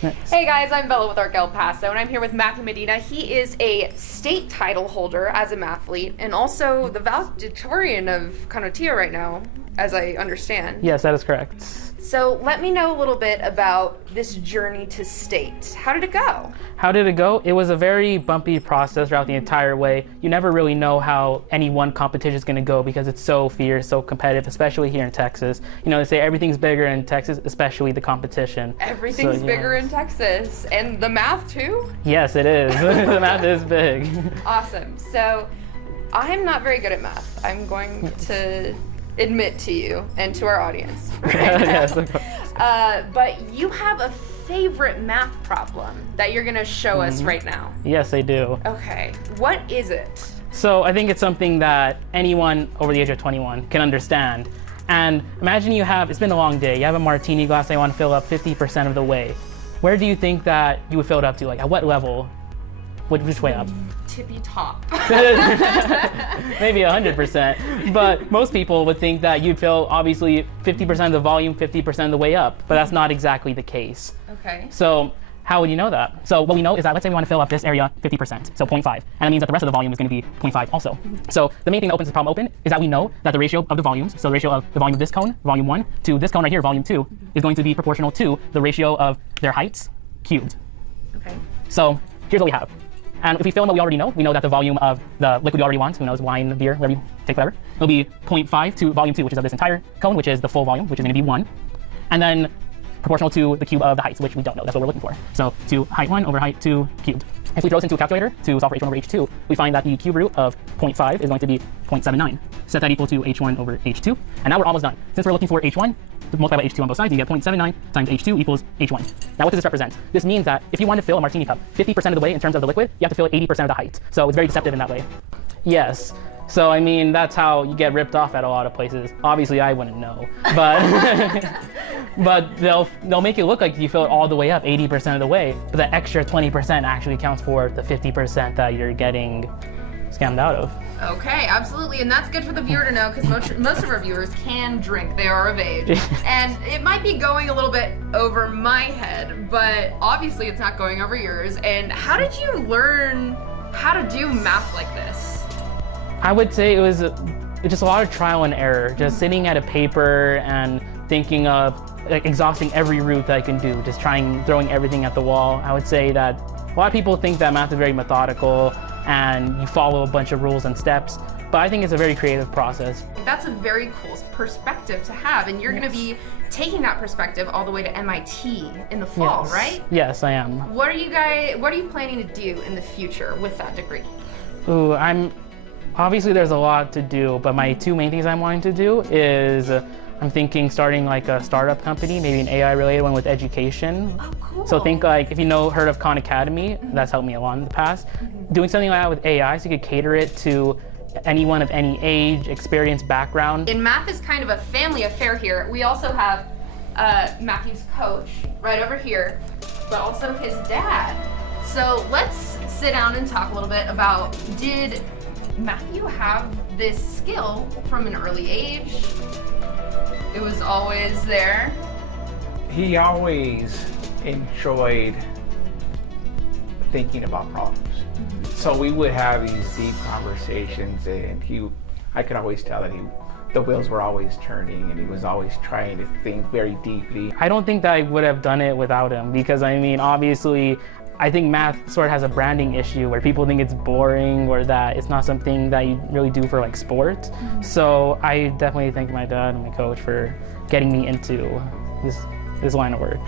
Hey guys, I'm Bella with Arc El Paso, and I'm here with Matt Medina. He is a state title holder as a mathlete, and also the valedictorian of Conotia right now, as I understand. Yes, that is correct. So let me know a little bit about this journey to state. How did it go? How did it go? It was a very bumpy process throughout the entire way. You never really know how any one competition is going to go because it's so fierce, so competitive, especially here in Texas. You know, they say everything's bigger in Texas, especially the competition. Everything's bigger in Texas. And the math too? Yes, it is. The math is big. Awesome. So I'm not very good at math. I'm going to admit to you and to our audience. Yes, of course. But you have a favorite math problem that you're going to show us right now. Yes, I do. Okay. What is it? So I think it's something that anyone over the age of 21 can understand. And imagine it's been a long day. You have a martini glass that you want to fill up 50% of the way. Where do you think that you would fill it up to? Like at what level? Which way up? Tippy top. Maybe 100%. But most people would think that you'd fill obviously 50% of the volume, 50% of the way up. But that's not exactly the case. Okay. So how would you know that? So what we know is that let's say we want to fill up this area 50%, so 0.5. And that means that the rest of the volume is going to be 0.5 also. So the main thing that opens this problem open is that we know that the ratio of the volumes, so the ratio of the volume of this cone, volume 1, to this cone right here, volume 2, is going to be proportional to the ratio of their heights cubed. Okay. So here's what we have. And if we fill in what we already know, we know that the volume of the liquid we already want, who knows, wine, beer, whatever you take, whatever, it'll be 0.5 to volume 2, which is of this entire cone, which is the full volume, which is going to be 1. And then proportional to the cube of the heights, which we don't know. That's what we're looking for. So to height 1 over height 2 cubed. If we throw this into a calculator to solve for h1 over h2, we find that the cube root of 0.5 is going to be 0.79. Set that equal to h1 over h2. And now we're almost done. Since we're looking for h1, multiply by h2 on both sides, you get 0.79 times h2 equals h1. Now what does this represent? This means that if you want to fill a martini cup 50% of the way in terms of the liquid, you have to fill it 80% of the height. So it's very deceptive in that way. Yes. So I mean, that's how you get ripped off at a lot of places. Obviously I wouldn't know, but but they'll make it look like you fill it all the way up 80% of the way, but the extra 20% actually accounts for the 50% that you're getting scammed out of. Okay, absolutely, and that's good for the viewer to know because most of our viewers can drink. They are of age. And it might be going a little bit over my head, but obviously it's not going over yours. And how did you learn how to do math like this? I would say it was just a lot of trial and error, just sitting at a paper and thinking of like exhausting every route that I can do, just throwing everything at the wall. I would say that a lot of people think that math is very methodical and you follow a bunch of rules and steps, but I think it's a very creative process. That's a very cool perspective to have, and you're going to be taking that perspective all the way to MIT in the fall, right? Yes, I am. What are you planning to do in the future with that degree? Ooh, obviously there's a lot to do, but my two main things I'm wanting to do is I'm thinking starting like a startup company, maybe an AI related one with education. Oh, cool. So think like, if you heard of Khan Academy, that's helped me a lot in the past. Doing something like that with AI so you could cater it to anyone of any age, experience, background. And math is kind of a family affair here. We also have Matthew's coach right over here, but also his dad. So let's sit down and talk a little bit about, did Matthew have this skill from an early age? It was always there? He always enjoyed thinking about problems. So we would have these deep conversations, and I could always tell that the wheels were always turning and he was always trying to think very deeply. I don't think that I would have done it without him because I mean, obviously, I think math sort of has a branding issue where people think it's boring or that it's not something that you really do for like sport. So I definitely thank my dad and my coach for getting me into this line of work.